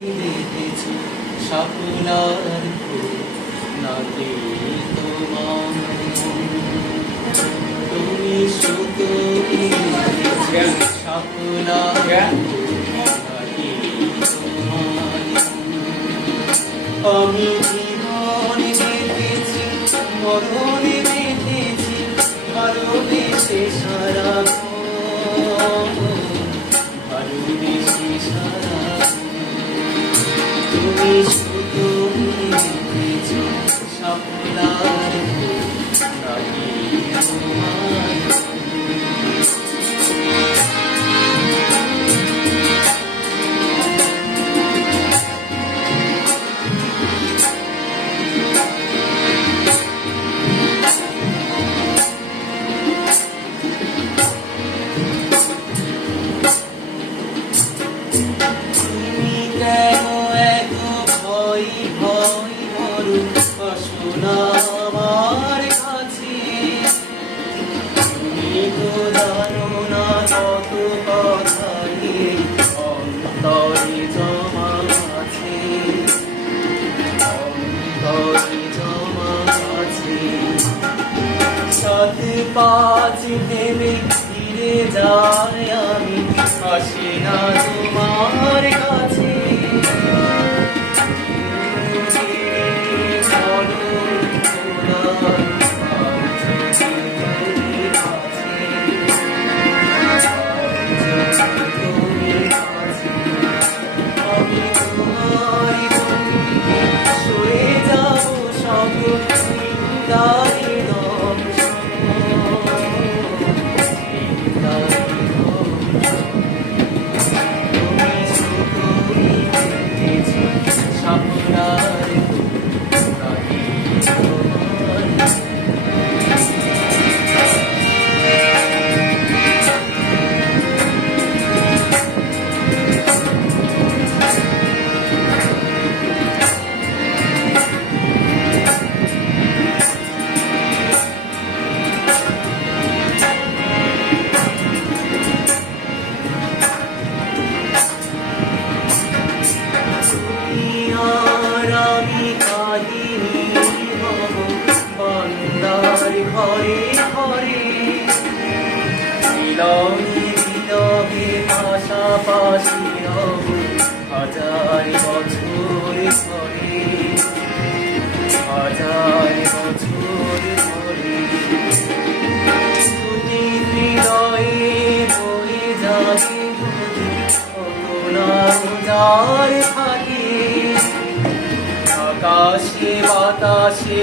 দেখেছি সাপুলার ফুল নাকি তোমার তুমি শুধু সাপুলার আমি জীবনে বেঁধেছি মরণে বেঁধেছি ভালোবেসে সারা তুমি সাথে পাঁচ ভেবে ফিরে যায় আমি। আসি না ঘরে ঘরে মিলনে মিলবে পাশাপাশি হব হাজার বছর ধরে। হাজার বছর ধরে। তুমি হৃদয়ে আকাশে বাতাসে